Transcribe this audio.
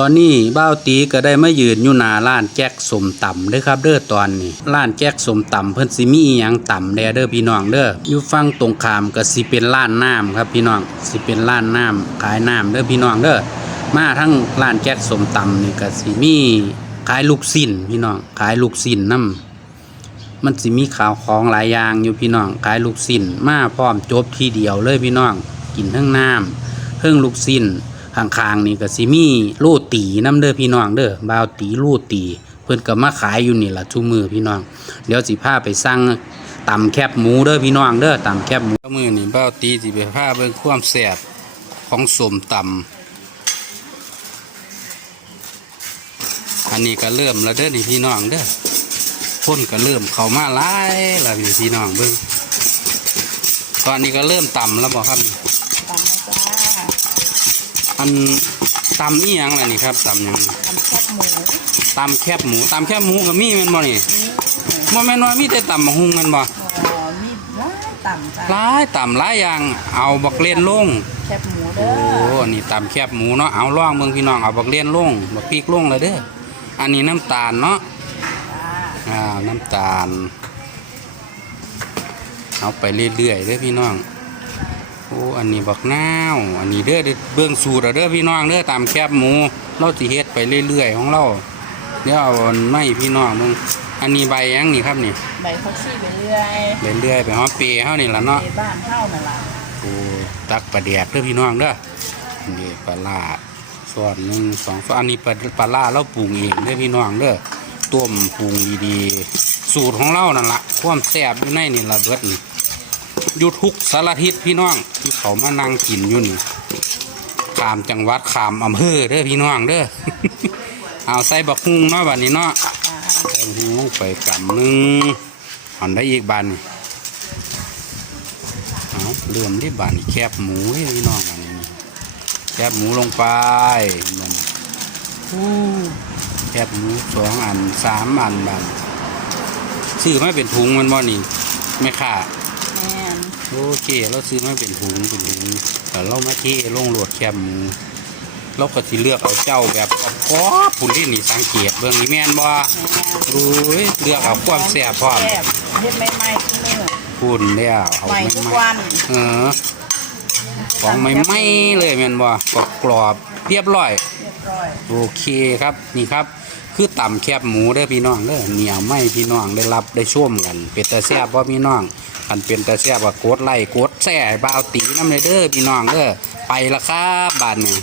ตอนนี้เบ้าตีก็ได้มายืนอยู่หน้าร้านแจ็คสมต่ำเด้อครับเด้อตอนนี้ร้านแจ็คสมต่ำเพิ่นสิมีอีหยังต่ำแดเด้อพี่น้องเด้ออยู่ฝั่งตรงข้ามก็สิเป็นร้านน้ำครับพี่น้องสิเป็นร้านน้ำขายน้ำเด้อพี่น้องเด้อมาทั้งร้านแจ็คสมต่ำนี่ก็สิมีขายลูกสิ้นพี่น้องขายลูกสิ้นน้ำมันสิมีข่าวของหลายอย่างอยู่พี่น้องขายลูกสิ้นมาพร้อมจบทีเดียวเลยพี่น้องกินทั้งน้ำเพิ่งลูกสิ้น ข้างๆนี่ก็สิมีโลตีน้ำเด้อพี่น้องเด้อบ่าวตีโลตี เพิ่นก็มาขายอยู่นี่ละทุมือพี่น้อง เดี๋ยวสิพาไปสั่งตำแคบหมูเด้อพี่น้องเด้อตำแคบหมูมือนี่บ่าวตีสิไปพาเบิ่งความแซ่บของสมตำอันนี้ก็เริ่มแล้วเด้อนี่พี่น้องเด้อพ่นก็เริ่มเข้ามาหลายแล้วนี่พี่น้องเบิ่งตอนนี้ก็เริ่มต่ำแล้วบ่ครับตำนะจ้า อันตำอีหยังล่ะนี่ครับตำหยังตำแคบหมูตำแคบหมูตำแคบหมูก็มีแมันบ่นี่บ่แม่นว่ามีแต่ตำบักหุ่งแมันบ่อ๋อมีหลายตำจ้าหลายตำหลายอย่างเอาบักเล่นลงแคบหมูโอ้เด้ออันนี้ตำแคบหมูเนาะเอาล่องเบิ่งพี่น้องเอาบักเล่นลงบักพริกลงเลยเด้ออันนี้น้ำตาลเนาะจ้าอ่าน้ำตาล เอาไปเรื่อยๆเด้อพี่น้อง โอ้อันนี้บักนาวอันนี้เด้อเด้อเบื้องสูตรเอาเด้อพี่น้องเด้อตามแคบหมูเราสิเฮ็ดไปเรื่อยๆของเราเดี๋ยวเอาอันไม่พี่น้องเบิ่งอันนี้ใบหยังนี่ครับนี่ใบข้าวซี่ไปเรื่อยเรื่อยๆไปหอมเปรย์เฮานี่ล่ะเนาะในบ้านเฮานั่นล่ะโอ้ตักปลาแดกเด้อพี่น้องเด้อนี่ปลาล่าส่วนหนึ่งสองส่วนอันนี้ปลาปลาล่าเราปรุงเองเด้อพี่น้องเด้อต้มปรุงดีๆสูตรของเรานั่นละความแซ่บอยู่ในนี่ละเบิดนี่ อยู่ทุกสารทิศพี่น้อง ที่เขามานั่งกินอยู่นี่ขามจังหวัดขามอำเภอเด้อพี่น้องเด้อเอาใส่บักฮุงเนาะบัดนี้เนาะจ้าใส่หูลงไปกำหนึงเอันได้อีกบานเอาเริ่มที่บานแคบหมูพี่น้องอันนี้แคบหมูลงไปมันแคบหมูสองอันสามอันบานซื้อมาเป็นถุงมันบ่นี่ไม่ค่าแม่น โอเคเราซื้อมาเป็นถุงเป็นถุงแต่เรามาเที่ลงโหลดแคบหมูเราก็สิเลือกเอาเจ้าแบบกรอบๆปุ่นที่นี่สังเกตเบื้องนี้แม่นบ่แม่นโอ้ยเลือกเอาความแซ่บพร้อมแซ่บเฮ็ดใหม่ๆทุกมื้อพูนแล้วเอาใหม่ไม่ทุกไม่วันเออของไม่ไม่เลยแม่นบ่กรอบกรอบๆเรียบร้อยเรียบร้อยโอเคครับนี่ครับ คือต่ำแคบหมูเด้อพี่น้องเด้อเหนียวไม่พี่น้องได้รับได้ช่วมกัน เป็นตาแซ่บบ่พี่น้องคันเป็นตาแซ่บก็กดไลค์กดแซ่บ่าวตีน้ำเลยเด้อพี่น้องเด้อไปละครับบานนี้